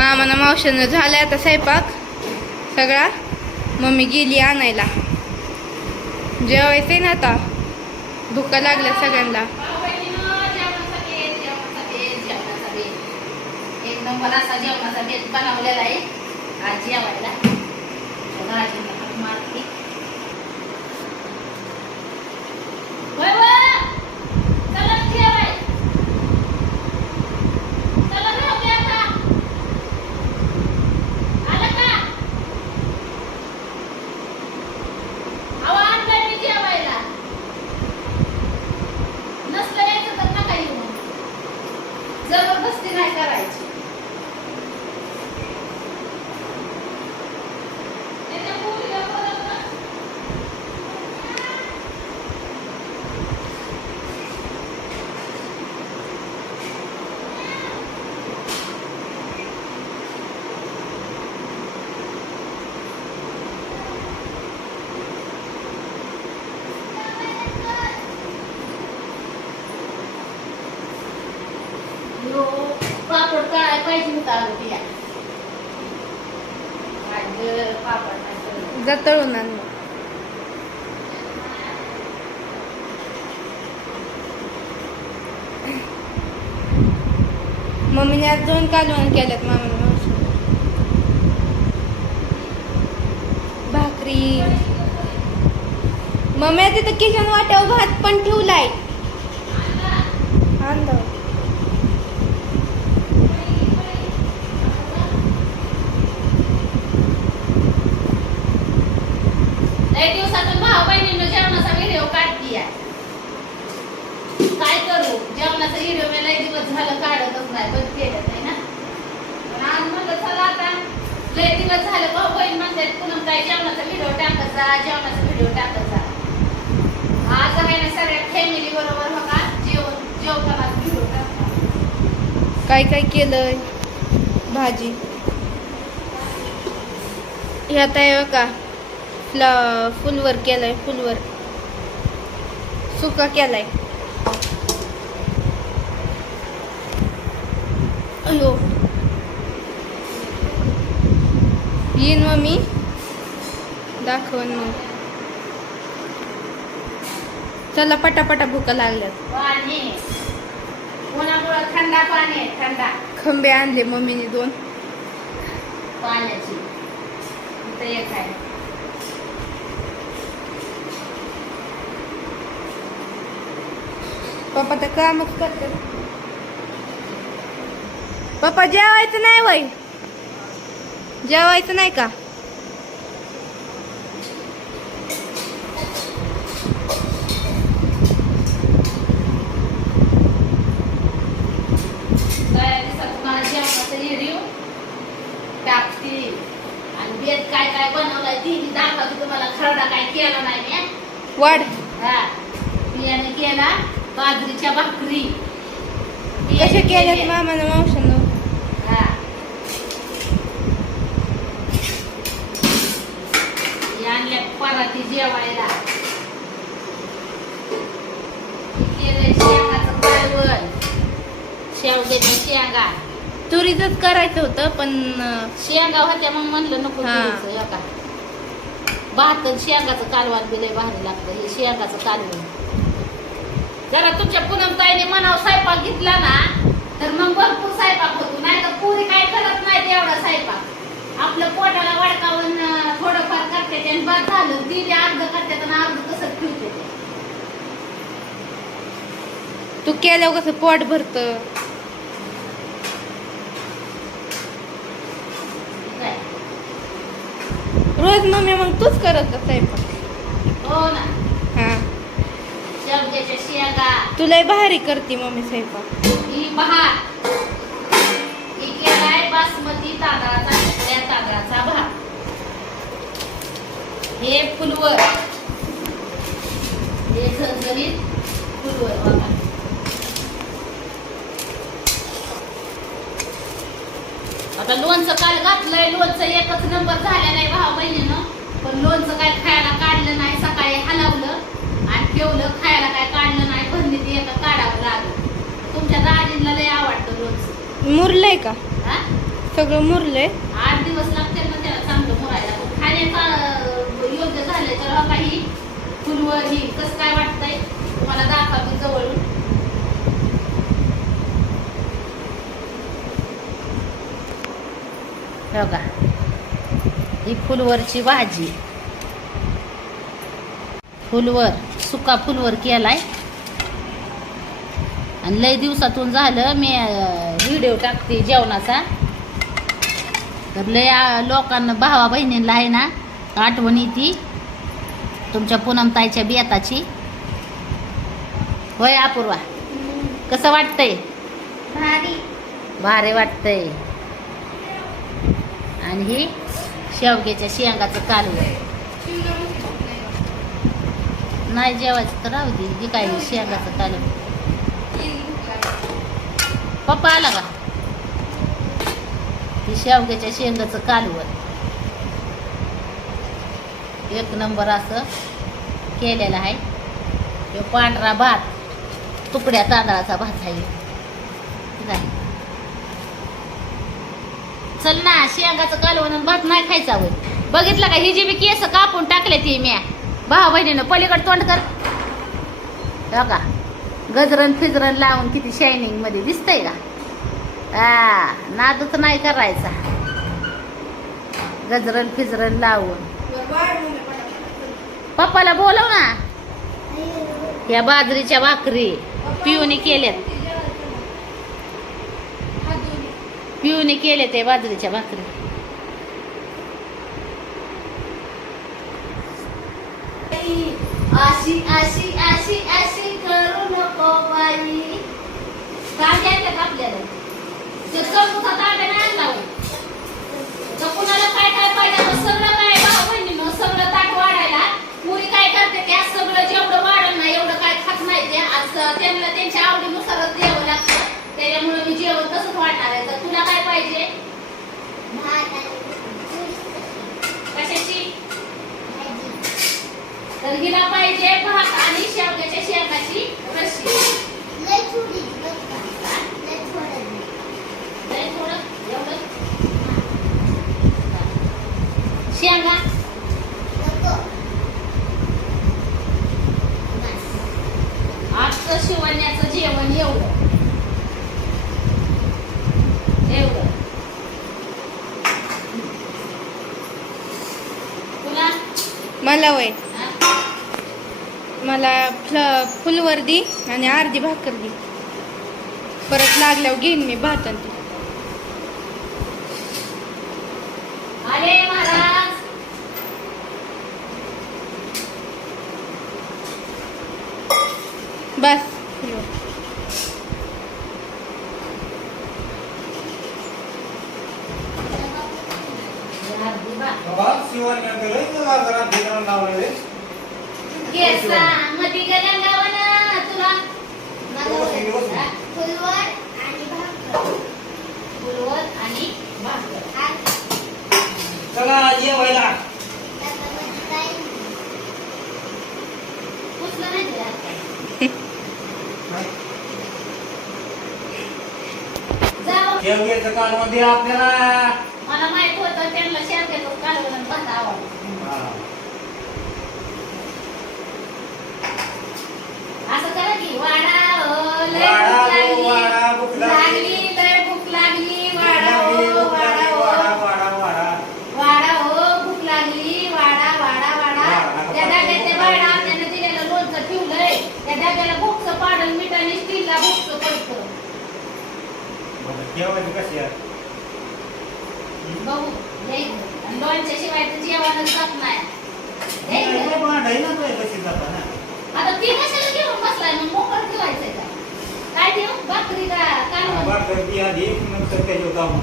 मामानं मावशानं झालाय आता स्वयंपाक सगळा. मम्मी गेली आणायला. जेवायचंय ना आता. भुका लागल्या सगळ्यांना. एकदम नंबर असा जेवणाचा बेत बनवलेला आहे. आज जेवायला भाजीला हाक मारते. वय वय. चला जेवाय. चला जाऊ दे आता. आलं का? अहो, आणलंय मी जेवायला. नसलं यायचं तर नका येऊ मग. जबरदस्ती नाही करायची त्याच्या पोरीला बोलवलं. यो, पापड तळायला पाहिजे होता अगं बिया. काय गं, पापड नाही तळलं. जतळून आण मग. मम्मीने आज दोन कालवण केल्यात मामाने मावशी भाकरी. मम्मी आता तिथं किचन वाट्यावर भात पण ठेवलाय आणलं. लय दिवसातून भाऊ बहिणीनं जेवणाचा व्हिडिओ काढतीये. काय करू जेवणाचा व्हिडिओ मी लय दिवस झालं काढतच नाही बंद केलं नाही ना पण आज म्हणलं चला आता लय दिवस झालं भाऊ बहीण म्हणतात पुन्हा काय जेवणाचा व्हिडिओ टाकत जेवणाचा व्हिडिओ टाकत जा. आज आहे ना सगळ्या फॅमिली बरोबर हो बघा जेवण जेवताना व्हिडिओ टाकता काय काय केलंय? भाजी. ह्यात आहे का फ्ला फुलवर केलंय फुलवर. सुका केलाय. अयो. येईन मग मी दाखवन मग. चला पटापटा भुका लागल्यात. थंडा पाणी थंडा. खंबे आणले मम्मीने दोन. पाण्याची. इथं एक आहे. पप्पा तर कामच करते पप्पा जेवायचं नाही वय. जेवायचं नाही का काय दिवसात तुम्हाला जेवणाचं व्हिडिओ टाकते आणि बेत काय काय बनवलाय ती बी दाखवते तुम्हाला खरडा काय केला नाही मी वाढ हा बियाणे केला बाजरीच्या भाकरी बियाणे कशा केल्यात केले. मामानं मावशानं हा हे आणल्या पराती जेवायला. केलंय शेंगाचं कालवण शेवग्याच्या शेंगा. तुरीच करायचं होतं पण शेंगा होत्या मग म्हणलं नको हा. तुरीचं, हे का भात आणि शेंगाचं कालवण बी लय भारी लागतं हे शेंगाचं कालवण. जरा तुमच्या पूनम ताईने मनाव स्वयंपाक घेतला ना तर मग भरपूर स्वयंपाक होतो नाही तर पुरी काय करत नाही एवढा स्वयंपाक. आपलं पोटाला वडकावून थोडंफार करते आणि बाद झालं. ती बी अर्ध करते आणि अर्ध तसंच ठेवते ते. केल्यावर कसं पोट भरतं? रोज मम्मी मग तूच करत स्वयंपाक. हो ना. हा. तुला भारी करते मम्मी स्वयंपाक. ही ही केलाय बासमती तांदळाचा भात हे फुलवर हे झणझणीत फुलवर बघा. आता लोणचं काल घातलंय लोणचं एकच नंबर झालं नाही भाऊ बहिणीनं. पण लोणचं काय खायला काढलं नाही सकाळी हलवलं आणि ठेवलं खायला काय काढलं नाही भरणीत एका काढावं लागलं. तुमच्या दाजींना लय आवडतं लोणचं. मुरलंय का? हा? सगळं मुरलंय? आठ दिवस लागतील ना त्याला चांगलं मुरायला. पण खाण्याचा बंद झाले तर हा काही फुलवर ही कसं काय वाटतंय तुम्हाला दाखवा जवळून. बघा ही फुलवरची भाजी. फुलवर सुका फुलवर केलाय. आणि लय दिवसातून झालं मी व्हिडिओ टाकते जेवणाचा. तर लय लोकांना भावा बहिणींना आहे ना आठवण येते तुमच्या पूनमताईच्या बेताची होय अपूर्वा. कसं वाटतंय? भारी. भारी वाटतंय. आणि ही शेवग्याच्या शेंगाचं कालवं. नाही जेवायचं तर राहू दे. ही काय शेंगाचं कालवं? पप्पा आला का? ही शेवग्याच्या शेंगाचं कालवं. एक नंबर असं केलेलं आहे. तो पांढरा भात तुकड्या तांदळाचा भात आहे. चल ना शेंगाचं कालवण भात नाही खायचा होय बघितलं का ही जी मी केस कापून टाकले ती म्या. भावा बहिणीनं पलीकडे तोंड कर. का? गजरन फिजरन लावून किती शायनिंगमध्ये दिसतंय का? हा नादच नाही करायचा. गजरन फिजरन लावून. पप्पाला बोलव ना. या बाजरीच्या भाकरी पिऊनी केल्यात. पिऊनी केले ते बाजरीच्या भाकरी. अशी अशी अशी अशी करू नको बाई. का आपल्याला? ते आणला होय. तर कुणाला काय काय पाहिजे सगळं काय भाऊ बहिणीनं सगळं ताट वाढायला करते त्या सगळं जेवढं वाढल ना एवढं काय खात नाही ते आज त्यांना त्यांच्या आवडीनुसारच द्यावं लागतं. त्याच्यामुळे मी जेवण तसंच वाढणार आहे. तर तुला काय पाहिजे? कशाची? तर हिला पाहिजे भात आणि शेवग्याच्या शेंगाची रशी. शेंगा? आजचं शिवण्याचं जेवण एवढं. एवढं. तुला? मला वय? मला फ्ल फुलवर दी आणि अर्धी भाकर दी. परत लागल्यावर घेईन मी भात आणि ते. अरे महाराज बस फुलवर अर्धी भाकर. बाबा शिवण्या गेले तुला जरा धिरण लावले केसा मध्ये गेल्या गावानं तुला हा? फुलवर आणि भाकर. चला जेवायला. पुसलं नाही तुला जाऊ शेवग्याचं कालवण दे आपल्याला मला माहीत होतं त्यांना शेवग्याचं कालवण भात आवडतं. असं करा की वाडा हो लय वाडा भूक हो, वाडा, भूक लागली. लागली लय भूक लागली वाडा लागली, हो भूक वाडा लागली, हो वाडा, वाडा, वाडा. वाडा हो भूक लागली वाडा वाडा वाडा वाडा. त्या डब्यात ते वाडा त्याने दिलेलं लोणचं ठेवलंय त्या डब्याला भूकचं पाडल मीठ आणि स्टीलला भूकचं पडतं बरं, जेवायची कशी बघू लोणच्या शिवाय तर जेवणच जात नाही ना तुझ्या कशी जाता ना आता ती कशाला घेऊन बसलाय मग मोकळ ठेवायचंय का काय ठेव भाकरी का हा, भाकर ती आधी नंतर त्याच्यावर जाऊ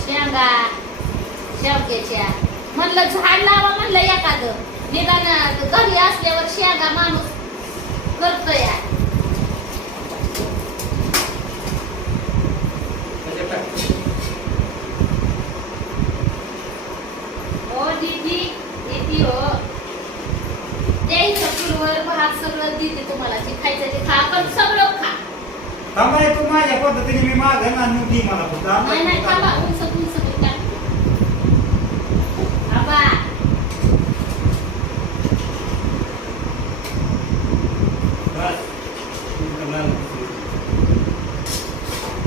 शेंगा शेवग्याच्या. म्हणलं झाड लावा म्हणलं एखादं. निदान घरी असल्यावर शेंगा माणूस करतो या त्याच्यात टाक. हो दीदी दीदी हो द्यायचं फुलवर भात जे खायचं ते खा पण सगळं खा थांबा हे तू माझ्या पद्धतीने मी मागं ना दी मला फक्त नाही नाही थांबा उंच उंच करून टाक. थांबा बस. तुमचं लागलं.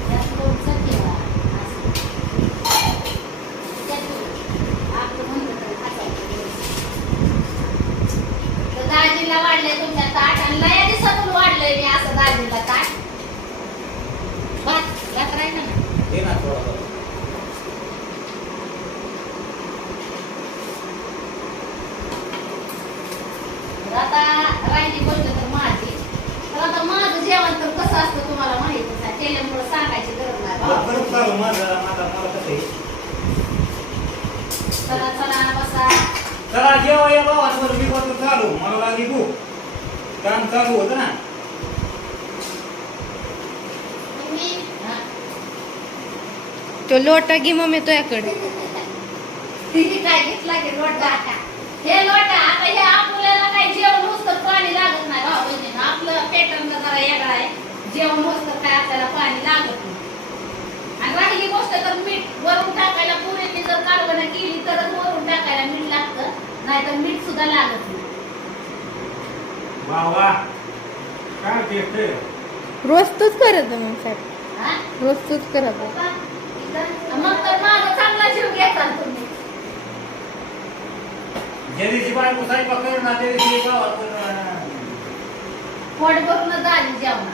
त्यात लोणचं ठेवा. असं. त्यात आपलं म्हणलं तर खायचं. तर दाजीला वाढलंय तुमच्या ताट आणि लया दिवसातून वाढलंय मी असं दाजीला ताट भात भात राहिला ना दे ना थोडं. तर आता राहिली गोष्ट तर माझी तर आता माझं जेवण तर कसं असतं तुम्हाला माहितीच आहे. त्याच्यामुळे सांगायची गरज नाही भावा. लवकरच चालू माझं माझा मला कसं आहे? चला चला बसा. चला जेव्हा या मी चालू. मला लागली भूक. काम चालू होतं ना? हा. तो लोटा घे मम्मी तुझ्याकडे. तिने काय घेतला की लोटा हे लोटा आता हे आपल्याला काय जेवण नुसतं पाणी लागत नाही भाऊ बहिणीनं आपलं पॅटर्न जरा वेगळा आहे. जेवण नुसतं काय आपल्याला पाणी लागत नाही. आणि राहिली गोष्ट तर मीठ वरून टाकायला पुरेने जर कालवण केली तरच वरून टाकायला मीठ लागतं नाहीतर मीठ सुद्धा लागत नाही. वा वा काय ते रोज तूच करत मग साहेब. हा? रोज तूच करत मग तर माझा चांगला जीव घेता तुम्ही. दिवशी बायको करू ना अं, पोट भरून झाली जेवण?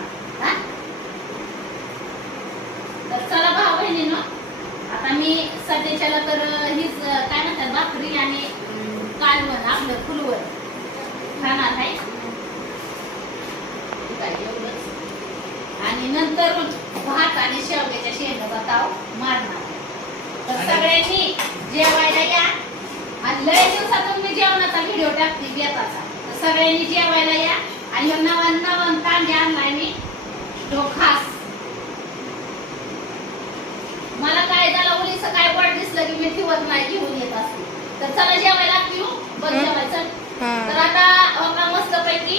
तर चला भाऊ बहिणीनं. आता मी सध्याच्याला तर हीच काय म्हणतात भाकरी आणि कालवण आपलं फुलवर खाणार आहे. आणि नंतर भात आणि शेवग्याच्या शेंगाचा ताव मारणार. तर सगळ्यांनी जेवायला या. आणि लय दिवसातून मी जेवणाचा व्हिडिओ टाकते बेताचा. तर सगळ्यांनी जेवायला या. आणि नवन नवन कांदे आणलाय मी. तो खास मला काय वाट दिसलं की मी ठेवत नाही घेऊन येत असते तर चला जेवायला हं. जेवायचं तर आता मस्त पैकी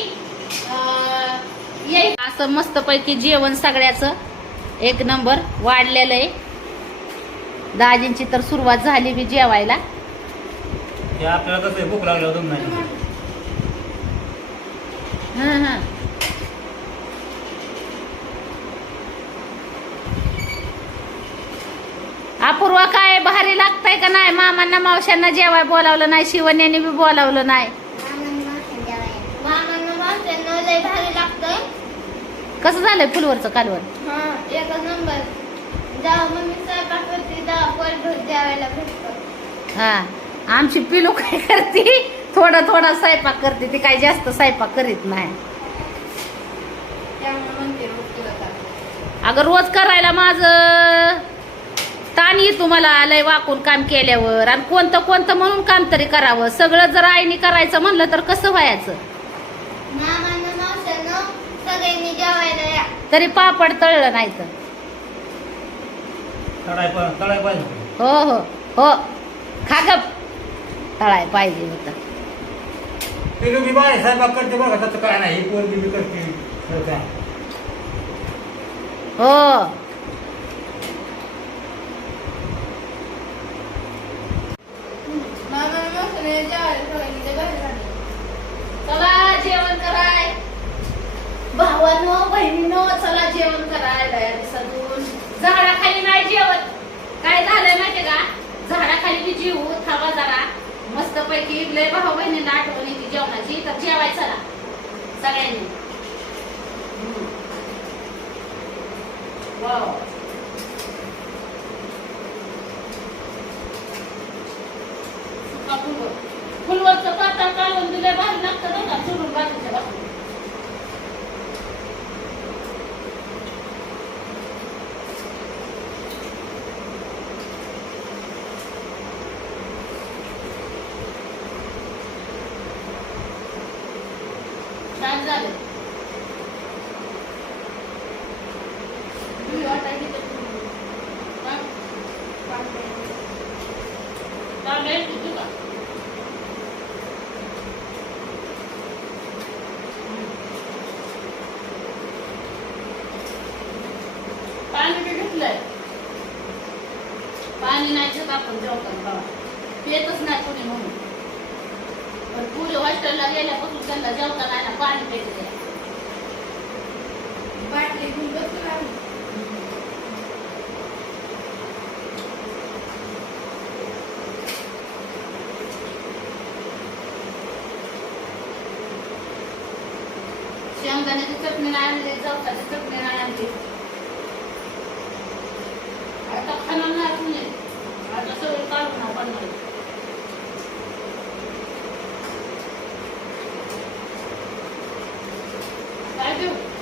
येईल असं मस्त पैकी जेवण सगळ्याचं. एक नंबर वाढलेलं आहे. दाजींची तर सुरुवात झाली बी जेवायला. आपल्याला कसं भूक नाही हं, हं. अपूर्वा काय भारी लागतंय का नाही? मामांना मावशांना जेवाय बोलावलं नाही शिवण्याने बी बोलावलं नाही. कसं झालंय फुलवरचं कालवण? हा एकच नंबर. हा आमची पिलू काय करते? थोडा थोडा स्वयंपाक करते ती काय जास्त स्वयंपाक करीत नाही. अगं रोज करायला माझं ताण येतो मला लय वाकून काम केल्यावर आणि कोणतं कोणतं म्हणून काम तरी करावं. सगळं जर आईने करायचं म्हणलं तर कसं व्हायचं? तरी पापड तळलं नाही तर. हो हो हो. खा गप. तळाय पाहिजे होतं. बाय स्वयंपाक करते बघा तसं काय नाही. ही पोरगी बी करते. हे काय. हो मामा मावशीने जेवायला सगळ्यांनी लय भारी झालं. चला जेवण कराय भावानो बहिणीनो चला जेवण करायला झाडाखाली नाही जेवण काय झालंय माहितीये का? झाडाखाली मी जीव थांबा जरा. मस्त पैकी लय भाऊ बहिणींना आठवण येते जेवणाची. तर जेवाय चला सगळ्यांनी. वाव. असं कापून जेवतात बाबा येतच नाही कोणी म्हणून पण पुढे हॉस्टेलला गेल्यापासून त्यांना जेवताना पाणी पेटते do?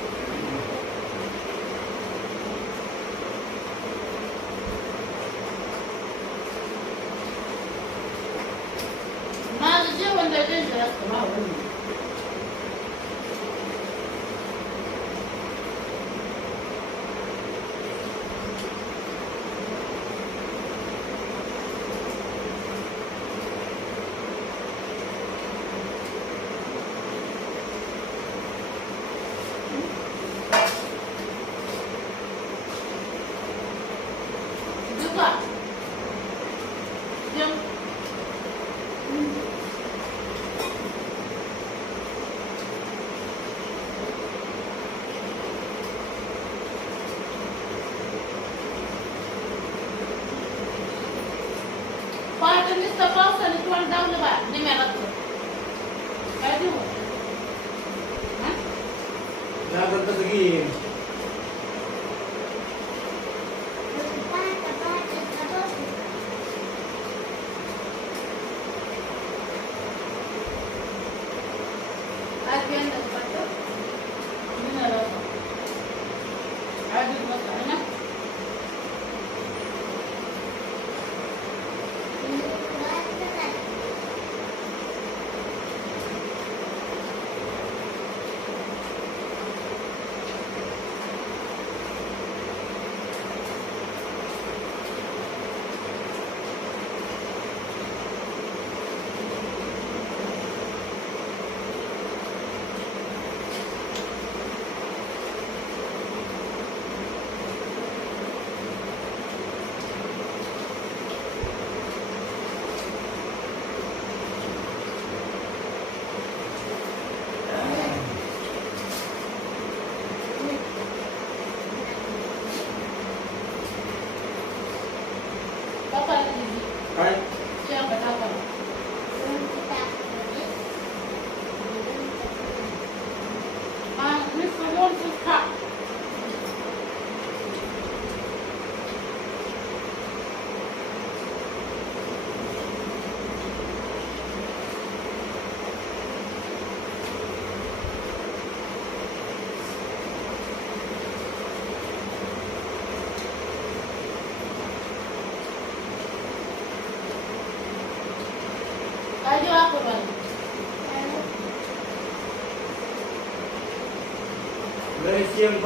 right?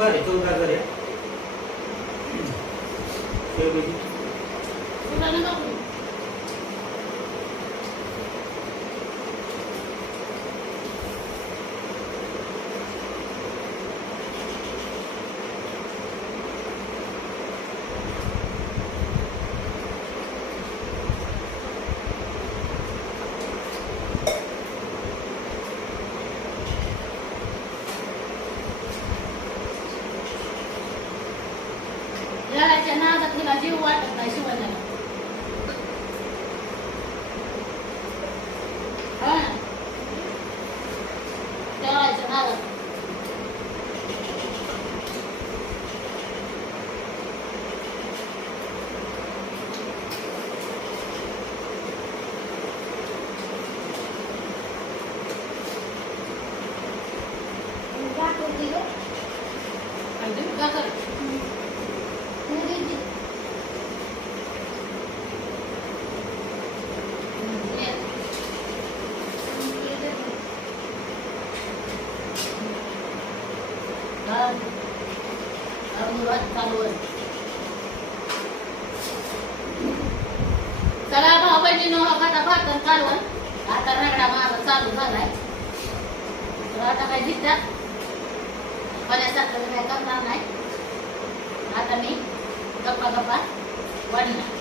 કરે તો ઉડા કરે करायचं आपल्याला काय करणार नाही. आता मी गप्पा गप्पा वाढणार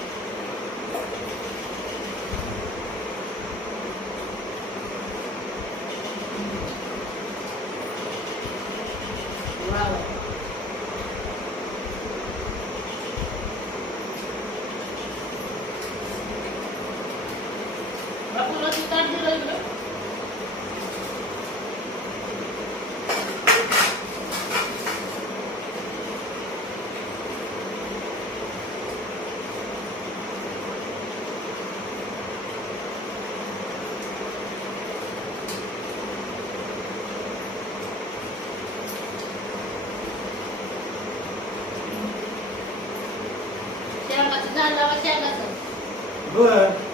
बर.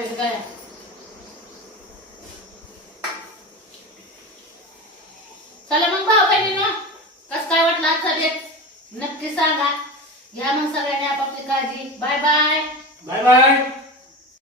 对，对。